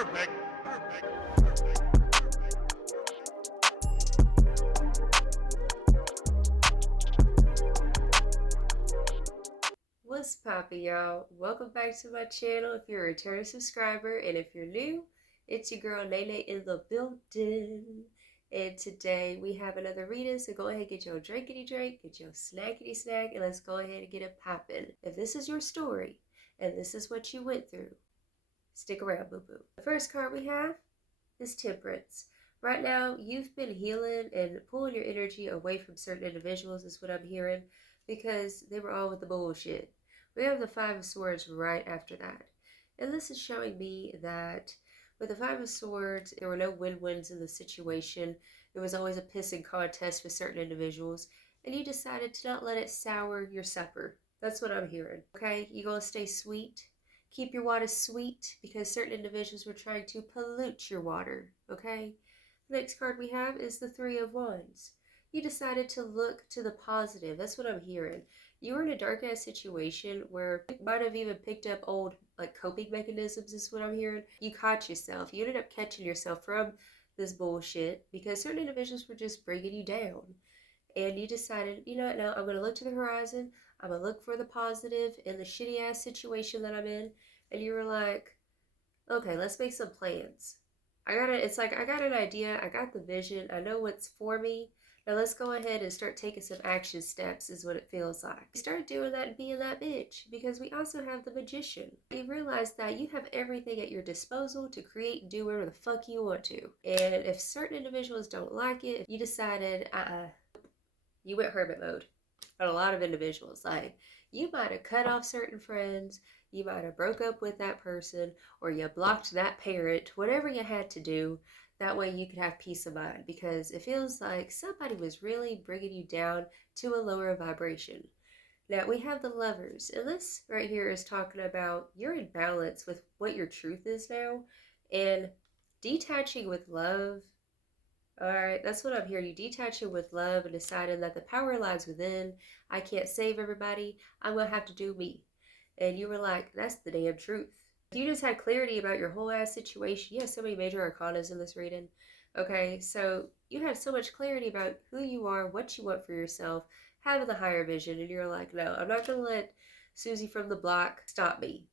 Perfect. What's poppin', y'all? Welcome back to my channel if you're a returning subscriber, and if you're new, it's your girl Nene in the building. And today we have another reading, so go ahead, get your drinkity drink, get your snackity snack, and let's go ahead and get it poppin'. If this is your story, and this is what you went through, stick around, boo-boo. The first card we have is Temperance. Right now, you've been healing and pulling your energy away from certain individuals, is what I'm hearing, because they were all with the bullshit. We have the Five of Swords right after that. And this is showing me that with the Five of Swords, there were no win-wins in the situation. There was always a pissing contest with certain individuals, and you decided to not let it sour your supper. That's what I'm hearing. Okay, you gonna stay sweet? Keep your water sweet, because certain individuals were trying to pollute your water. Okay? The next card we have is the Three of Wands. You decided to look to the positive. That's what I'm hearing. You were in a dark ass situation where you might have even picked up old coping mechanisms, is what I'm hearing. You caught yourself. You ended up catching yourself from this bullshit because certain individuals were just bringing you down. And you decided, you know what, now I'm going to look to the horizon. I'm going to look for the positive in the shitty ass situation that I'm in. And you were like, okay, let's make some plans. I got an idea. I got the vision. I know what's for me. Now let's go ahead and start taking some action steps, is what it feels like. Start doing that and being that bitch, because we also have the Magician. You realize that you have everything at your disposal to create and do whatever the fuck you want to. And if certain individuals don't like it, if you decided, you went hermit mode on a lot of individuals. Like, you might have cut off certain friends, you might have broke up with that person, or you blocked that parent, whatever you had to do. That way you could have peace of mind, because it feels like somebody was really bringing you down to a lower vibration. Now we have the Lovers, and this right here is talking about you're in balance with what your truth is now, and detaching with love. Alright, that's what I'm hearing. You detaching with love and deciding that the power lies within. I can't save everybody. I'm going to have to do me. And you were like, that's the damn truth. You just had clarity about your whole ass situation. You have so many major arcanas in this reading. Okay, so you had so much clarity about who you are, what you want for yourself, having the higher vision, and you're like, no, I'm not going to let Susie from the block stop me.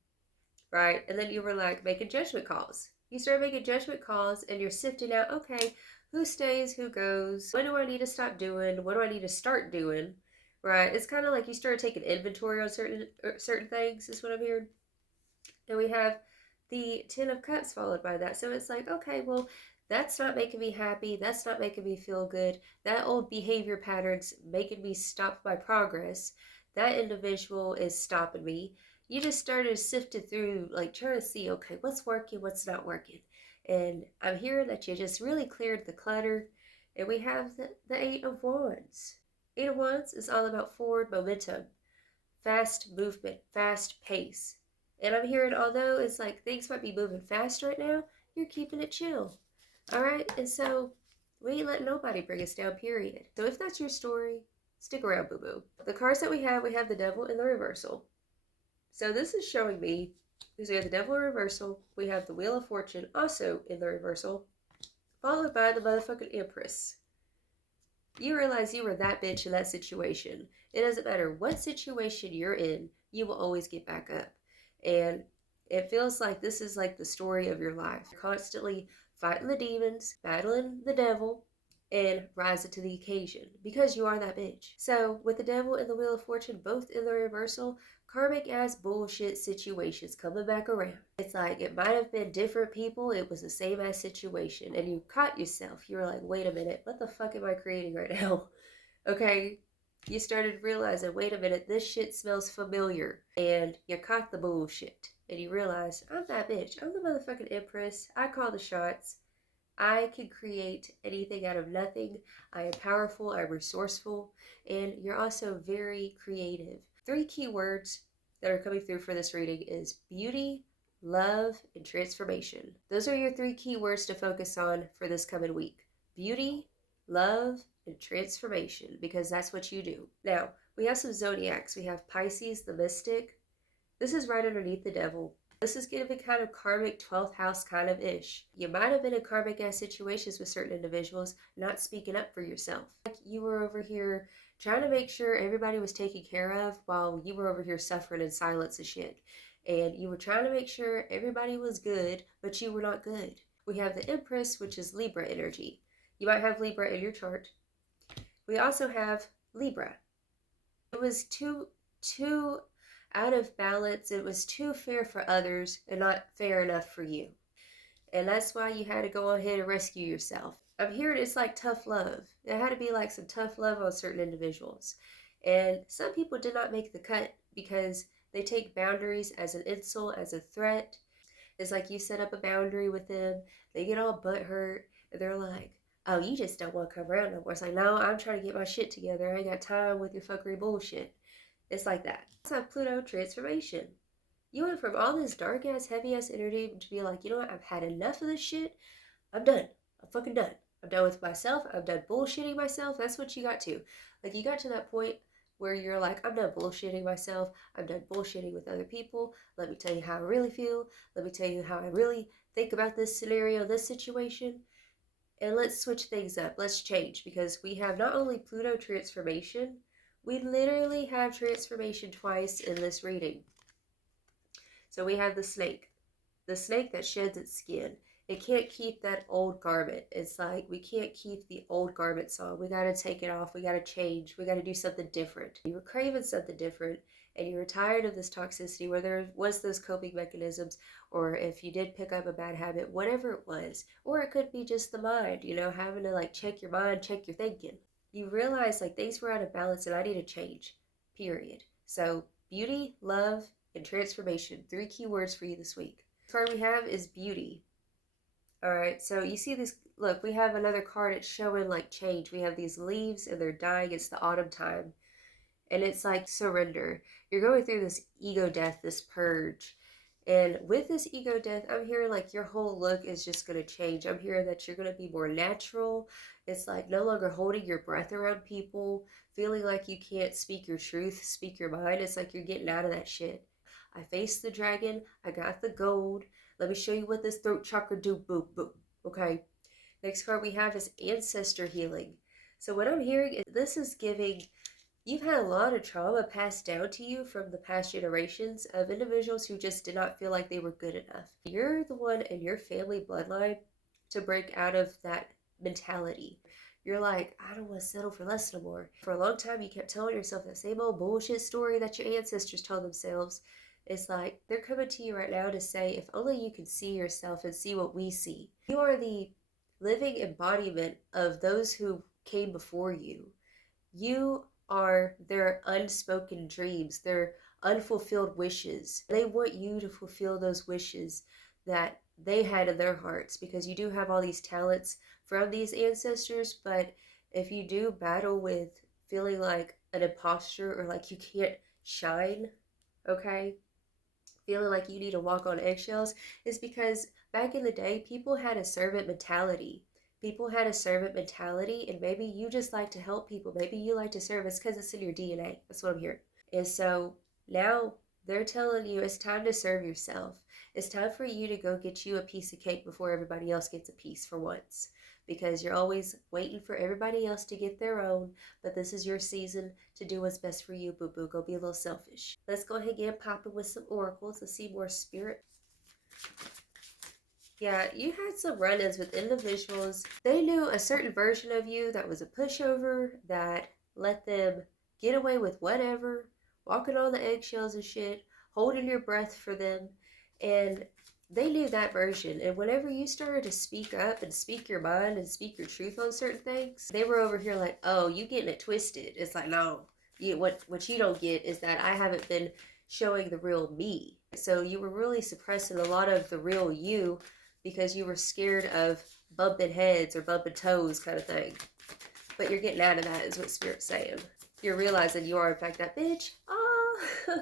Right? And then you were like making judgment calls. You start making judgment calls and you're sifting out, okay, who stays, who goes, what do I need to stop doing, what do I need to start doing, right? It's kind of like you started taking inventory on certain things, is what I'm hearing. And we have the Ten of Cups followed by that. So it's like, okay, well, that's not making me happy. That's not making me feel good. That old behavior pattern's making me stop my progress. That individual is stopping me. You just started sifting through, like trying to see, okay, what's working, what's not working. And I'm hearing that you just really cleared the clutter. And we have the Eight of Wands. Eight of Wands is all about forward momentum, fast movement, fast pace. And I'm hearing, although it's like things might be moving fast right now, you're keeping it chill. Alright? And so we ain't letting nobody bring us down, period. So if that's your story, stick around, boo-boo. The cards that we have the Devil in the reversal. So this is showing me, because we have the Devil in reversal, we have the Wheel of Fortune also in the reversal, followed by the motherfucking Empress. You realize you were that bitch in that situation. It doesn't matter what situation you're in, you will always get back up. And it feels like this is like the story of your life. You're constantly fighting the demons, battling the devil, and rising to the occasion, because you are that bitch. So with the Devil and the Wheel of Fortune both in the reversal, karmic ass bullshit situations coming back around. It's like it might have been different people, it was the same ass situation, and you caught yourself. You were like, wait a minute, what the fuck am I creating right now? Okay, you started realizing, wait a minute, this shit smells familiar, and you caught the bullshit, and you realized, I'm that bitch. I'm the motherfucking Empress. I call the shots. I can create anything out of nothing. I am powerful, I'm resourceful, and you're also very creative. 3 key words that are coming through for this reading is beauty, love, and transformation. Those are your 3 key words to focus on for this coming week. Beauty, love, and transformation, because that's what you do. Now, we have some zodiacs. We have Pisces, the mystic. This is right underneath the Devil. This is going to be kind of karmic 12th house kind of ish. You might have been in karmic ass situations with certain individuals not speaking up for yourself. Like you were over here trying to make sure everybody was taken care of while you were over here suffering in silence and shit. And you were trying to make sure everybody was good, but you were not good. We have the Empress, which is Libra energy. You might have Libra in your chart. We also have Libra. It was too out of balance. It was too fair for others and not fair enough for you. And that's why you had to go ahead and rescue yourself. I'm hearing it's like tough love. It had to be like some tough love on certain individuals. And some people did not make the cut because they take boundaries as an insult, as a threat. It's like you set up a boundary with them. They get all butthurt. And they're like, oh, you just don't want to come around no more. It's like, no, I'm trying to get my shit together. I ain't got time with your fuckery bullshit. It's like that. Let's have Pluto transformation. You went from all this dark ass, heavy ass energy to be like, you know what? I've had enough of this shit. I'm done. I'm fucking done. I'm done with myself. I'm done bullshitting myself. That's what you got to. Like, you got to that point where you're like, I'm done bullshitting myself. I'm done bullshitting with other people. Let me tell you how I really feel. Let me tell you how I really think about this scenario, this situation. And let's switch things up. Let's change, because we have not only Pluto transformation, we literally have transformation twice in this reading. So we have the snake that sheds its skin. It can't keep that old garment. It's like, we can't keep the old garments on. We got to take it off. We got to change. We got to do something different. You were craving something different, and you were tired of this toxicity, where there was those coping mechanisms, or if you did pick up a bad habit, whatever it was. Or it could be just the mind, you know, having to like check your mind, check your thinking. You realize like things were out of balance and I need to change, period. So beauty, love, and transformation, 3 key words for you this week. The card we have is beauty. All right, so you see this, look, we have another card. It's showing like change. We have these leaves and they're dying. It's the autumn time. And it's like surrender. You're going through this ego death, this purge. And with this ego death, I'm hearing like your whole look is just going to change. I'm hearing that you're going to be more natural. It's like no longer holding your breath around people, feeling like you can't speak your truth, speak your mind. It's like you're getting out of that shit. I faced the dragon. I got the gold. Let me show you what this throat chakra do. Boop, boop. Okay. Next card we have is ancestor healing. So what I'm hearing is this is giving, you've had a lot of trauma passed down to you from the past generations of individuals who just did not feel like they were good enough. You're the one in your family bloodline to break out of that mentality. You're like, I don't want to settle for less no more. For a long time, you kept telling yourself that same old bullshit story that your ancestors told themselves. It's like they're coming to you right now to say, if only you could see yourself and see what we see. You are the living embodiment of those who came before you. You are their unspoken dreams, their unfulfilled wishes. They want you to fulfill those wishes that they had in their hearts, because you do have all these talents from these ancestors. But if you do battle with feeling like an imposter or like you can't shine, okay, feeling like you need to walk on eggshells, is because back in the day, people had a servant mentality. People had a servant mentality, and maybe you just like to help people. Maybe you like to serve. It's because it's in your DNA. That's what I'm hearing. And so now they're telling you it's time to serve yourself. It's time for you to go get you a piece of cake before everybody else gets a piece for once. Because you're always waiting for everybody else to get their own, but this is your season to do what's best for you, boo-boo. Go be a little selfish. Let's go ahead and get popping with some oracles to see more spirit. Yeah, you had some run-ins with individuals. They knew a certain version of you that was a pushover, that let them get away with whatever, walking on the eggshells and shit, holding your breath for them, and they knew that version. And whenever you started to speak up and speak your mind and speak your truth on certain things, they were over here like, oh, you getting it twisted. It's like, no, what you don't get is that I haven't been showing the real me. So you were really suppressing a lot of the real you because you were scared of bumping heads or bumping toes kind of thing. But you're getting out of that is what Spirit's saying. You're realizing you are in fact that bitch. Ah.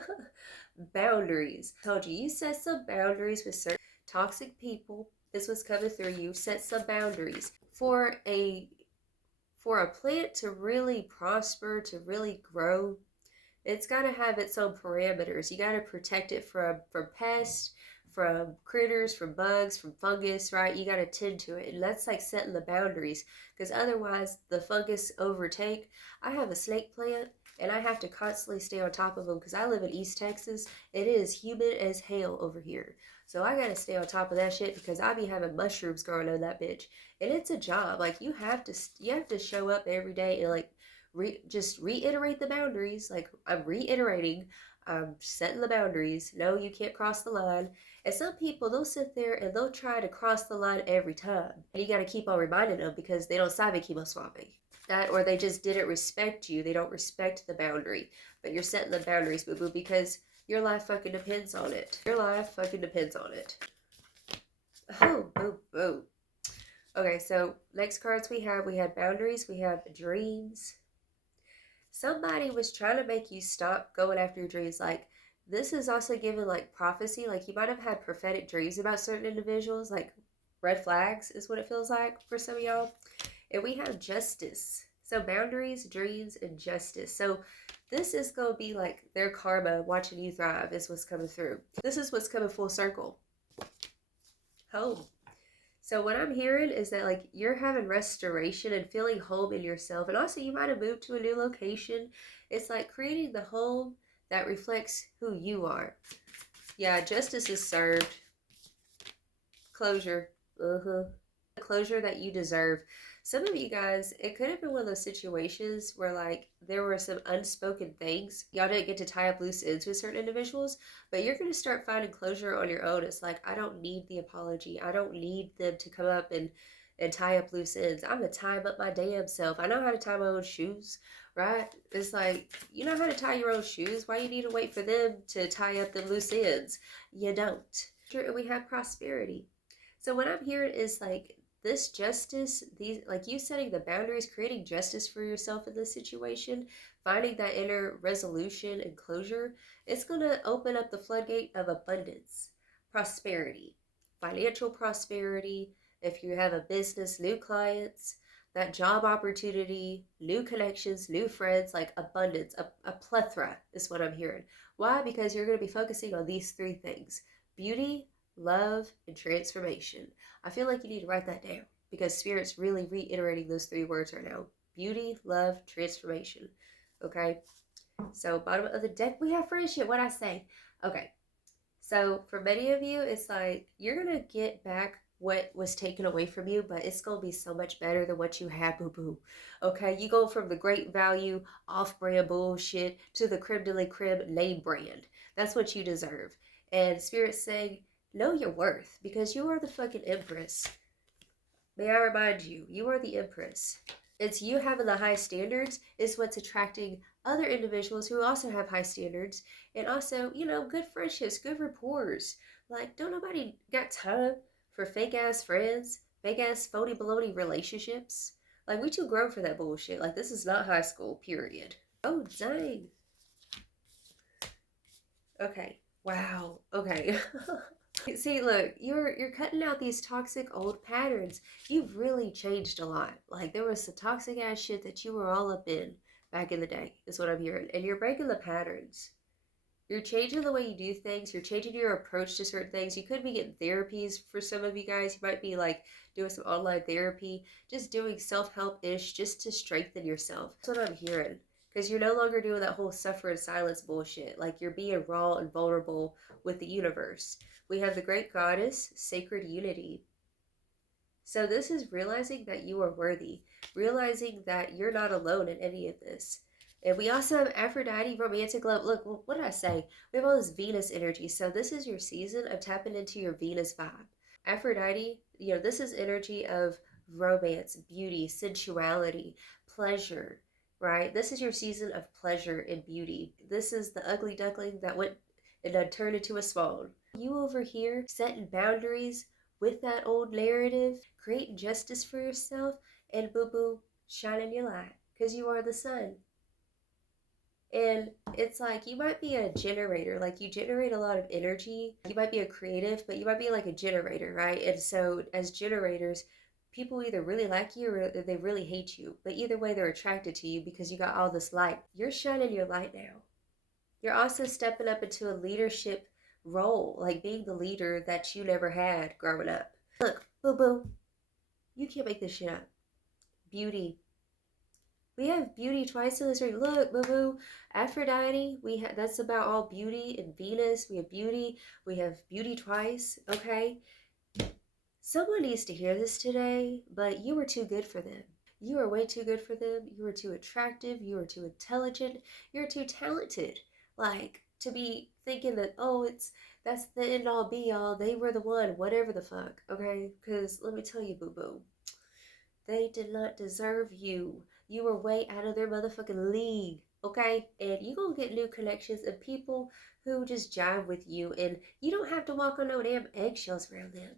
Boundaries. I told you, you set some boundaries with certain toxic people. This was coming through you. Set some boundaries. For a plant to really prosper, to really grow, it's got to have its own parameters. You got to protect it from pests, from critters, from bugs, from fungus, right? You got to tend to it. And that's like setting the boundaries, because otherwise the fungus overtake. I have a snake plant and I have to constantly stay on top of them because I live in East Texas. It is humid as hell over here. So I got to stay on top of that shit because I be having mushrooms growing on that bitch. And it's a job. Like you have to show up every day and like just reiterate the boundaries. Like I'm reiterating, I'm setting the boundaries. No, you can't cross the line. And some people, they'll sit there and they'll try to cross the line every time. And you got to keep on reminding them because they don't sabe keep swapping. That, or they just didn't respect you. They don't respect the boundary. But you're setting the boundaries, boo-boo, because your life fucking depends on it. Your life fucking depends on it. Oh, boo, boo. Okay, so next cards we had boundaries, we have dreams. Somebody was trying to make you stop going after your dreams. Like, this is also given like prophecy. Like, you might have had prophetic dreams about certain individuals. Like, red flags is what it feels like for some of y'all. And we have justice. So boundaries, dreams, and justice. So this is going to be like their karma watching you thrive is what's coming through. This is what's coming full circle. Home. So what I'm hearing is that like you're having restoration and feeling home in yourself. And also you might have moved to a new location. It's like creating the home that reflects who you are. Yeah, justice is served. Closure. The closure that you deserve. Some of you guys, it could have been one of those situations where like there were some unspoken things. Y'all didn't get to tie up loose ends with certain individuals, but you're going to start finding closure on your own. It's like, I don't need the apology. I don't need them to come up and tie up loose ends. I'm going to tie them up my damn self. I know how to tie my own shoes, right? It's like, you know how to tie your own shoes. Why you need to wait for them to tie up the loose ends? You don't. Sure, we have prosperity. So what I'm hearing is like, this justice, these like you setting the boundaries, creating justice for yourself in this situation, finding that inner resolution and closure, it's going to open up the floodgate of abundance, prosperity, financial prosperity. If you have a business, new clients, that job opportunity, new connections, new friends, like abundance, a plethora is what I'm hearing. Why? Because you're going to be focusing on these three things: beauty, love, and transformation. I feel like you need to write that down because Spirit's really reiterating those three words right now. Beauty, love, transformation. Okay? So bottom of the deck, we have friendship. What'd I say? Okay. So for many of you, it's like you're going to get back what was taken away from you, but it's going to be so much better than what you had, boo-boo. Okay? You go from the great value, off-brand bullshit to the creme de la creme name brand. That's what you deserve. And Spirit's saying, know your worth, because you are the fucking empress. May I remind you, you are the empress. It's you having the high standards is what's attracting other individuals who also have high standards, and also, you know, good friendships, good rapports. Like, don't nobody got time for fake ass friends, fake ass phony baloney relationships. Like, we too grown for that bullshit. Like, this is not high school, period. Oh, dang. Okay. Wow. Okay. See, look, you're cutting out these toxic old patterns. You've really changed a lot. Like, there was some toxic ass shit that you were all up in back in the day, is what I'm hearing. And you're breaking the patterns. You're changing the way you do things. You're changing your approach to certain things. You could be getting therapies for some of you guys. You might be like doing some online therapy, just doing self-help-ish just to strengthen yourself. That's what I'm hearing. Because you're no longer doing that whole suffer in silence bullshit. Like, you're being raw and vulnerable with the universe. We have the great goddess, sacred unity. So this is realizing that you are worthy. Realizing that you're not alone in any of this. And we also have Aphrodite, romantic love. Look, what did I say? We have all this Venus energy. So this is your season of tapping into your Venus vibe. Aphrodite, you know, this is energy of romance, beauty, sensuality, pleasure, right? This is your season of pleasure and beauty. This is the ugly duckling that went and then turned into a swan. You over here setting boundaries with that old narrative, creating justice for yourself, and boo-boo, shining your light, because you are the sun. And it's like, you might be a generator, like you generate a lot of energy. You might be a creative, but you might be like a generator, right? And so as generators, people either really like you or they really hate you. But either way, they're attracted to you because you got all this light. You're shining your light now. You're also stepping up into a leadership role, like being the leader that you never had growing up. Look, boo-boo, you can't make this shit up. Beauty. We have beauty twice in this ring. Look, boo-boo, Aphrodite, that's about all beauty. And Venus, we have beauty. We have beauty twice, okay? Someone needs to hear this today, but you were too good for them. You are way too good for them. You are too attractive. You are too intelligent. You're too talented. Like, to be thinking that, oh, that's the end all be all. They were the one, whatever the fuck, okay? Because let me tell you, boo-boo, they did not deserve you. You were way out of their motherfucking league, okay? And you gonna get new connections and people who just jive with you, and you don't have to walk on no damn eggshells around them.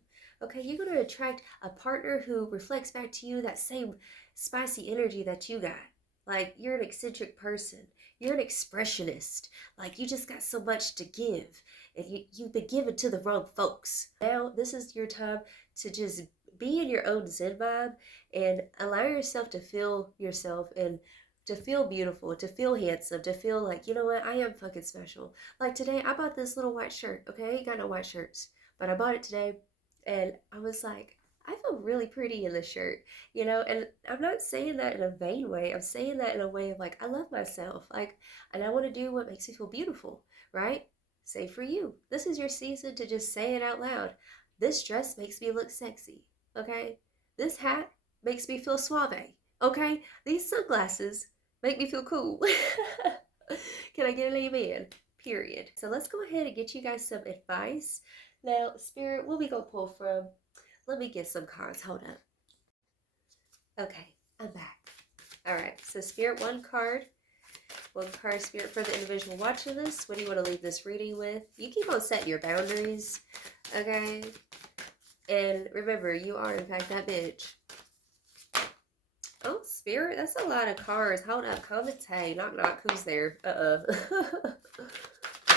Okay, you're gonna attract a partner who reflects back to you that same spicy energy that you got. Like, you're an eccentric person. You're an expressionist. Like, you just got so much to give, and you've been given to the wrong folks. Now, this is your time to just be in your own Zen vibe and allow yourself to feel yourself and to feel beautiful, to feel handsome, to feel like, you know what, I am fucking special. Like today, I bought this little white shirt, okay? I ain't got no white shirts, but I bought it today and I was like, I feel really pretty in this shirt, you know? And I'm not saying that in a vain way. I'm saying that in a way of like, I love myself, like, and I want to do what makes me feel beautiful, right? Say for you. This is your season to just say it out loud. This dress makes me look sexy, okay? This hat makes me feel suave, okay? These sunglasses make me feel cool. Can I get an amen? Period. So let's go ahead and get you guys some advice. Now, Spirit, what we gonna pull from? Let me get some cards. Hold up. Okay, I'm back. All right, so Spirit, one card, Spirit, for the individual watching this. What do you want to leave this reading with? You keep on setting your boundaries, okay? And remember, you are, in fact, that bitch. Oh, Spirit, that's a lot of cards. Hold up, commentate. Knock, knock. Who's there?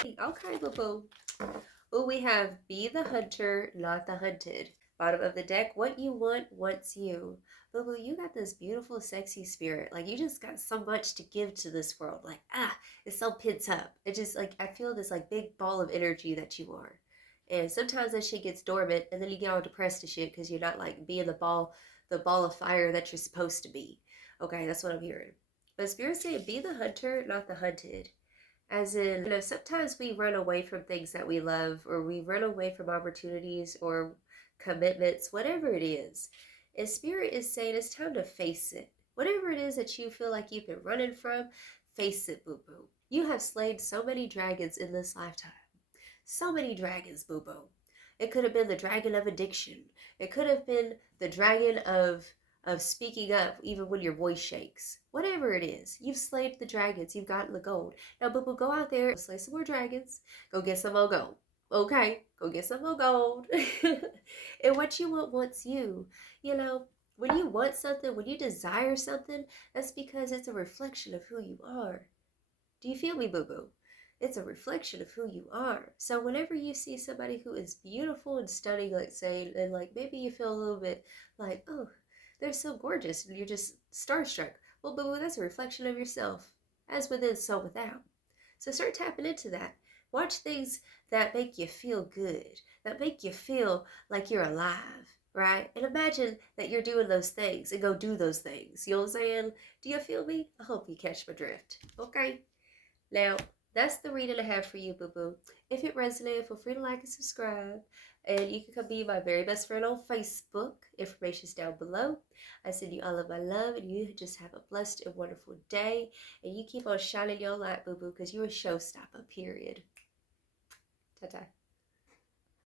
Okay, boo-boo. Oh, we have be the hunter, not the hunted. Bottom of the deck, what you want wants you. Boo-boo, you got this beautiful, sexy spirit. Like, you just got so much to give to this world. Like, it's so pent up. It just, like, I feel this, like, big ball of energy that you are. And sometimes that shit gets dormant, and then you get all depressed and shit because you're not, like, being the ball of fire that you're supposed to be. Okay, that's what I'm hearing. But Spirit's saying, be the hunter, not the hunted. As in, you know, sometimes we run away from things that we love, or we run away from opportunities or commitments, whatever it is. And Spirit is saying it's time to face it. Whatever it is that you feel like you've been running from, face it, boo-boo. You have slayed so many dragons in this lifetime. So many dragons, boo-boo. It could have been the dragon of addiction. It could have been the dragon of speaking up even when your voice shakes. Whatever it is, you've slayed the dragons. You've gotten the gold. Now, boo-boo, go out there, slay some more dragons. Go get some more gold. Okay? Go get some more gold. And what you want wants you. You know, when you want something, when you desire something, that's because it's a reflection of who you are. Do you feel me, boo-boo? It's a reflection of who you are. So whenever you see somebody who is beautiful and stunning, like say, and like maybe you feel a little bit like, oh, they're so gorgeous, and you're just starstruck. Well, boo-boo, that's a reflection of yourself, as within, so without. So start tapping into that. Watch things that make you feel good, that make you feel like you're alive, right? And imagine that you're doing those things and go do those things. You know what I'm saying? Do you feel me? I hope you catch my drift. Okay? Now, that's the reading I have for you, boo-boo. If it resonated, feel free to like and subscribe. And you can come be my very best friend on Facebook. Information's down below. I send you all of my love, and you just have a blessed and wonderful day. And you keep on shining your light, boo-boo, because you're a showstopper, period. Ta-ta.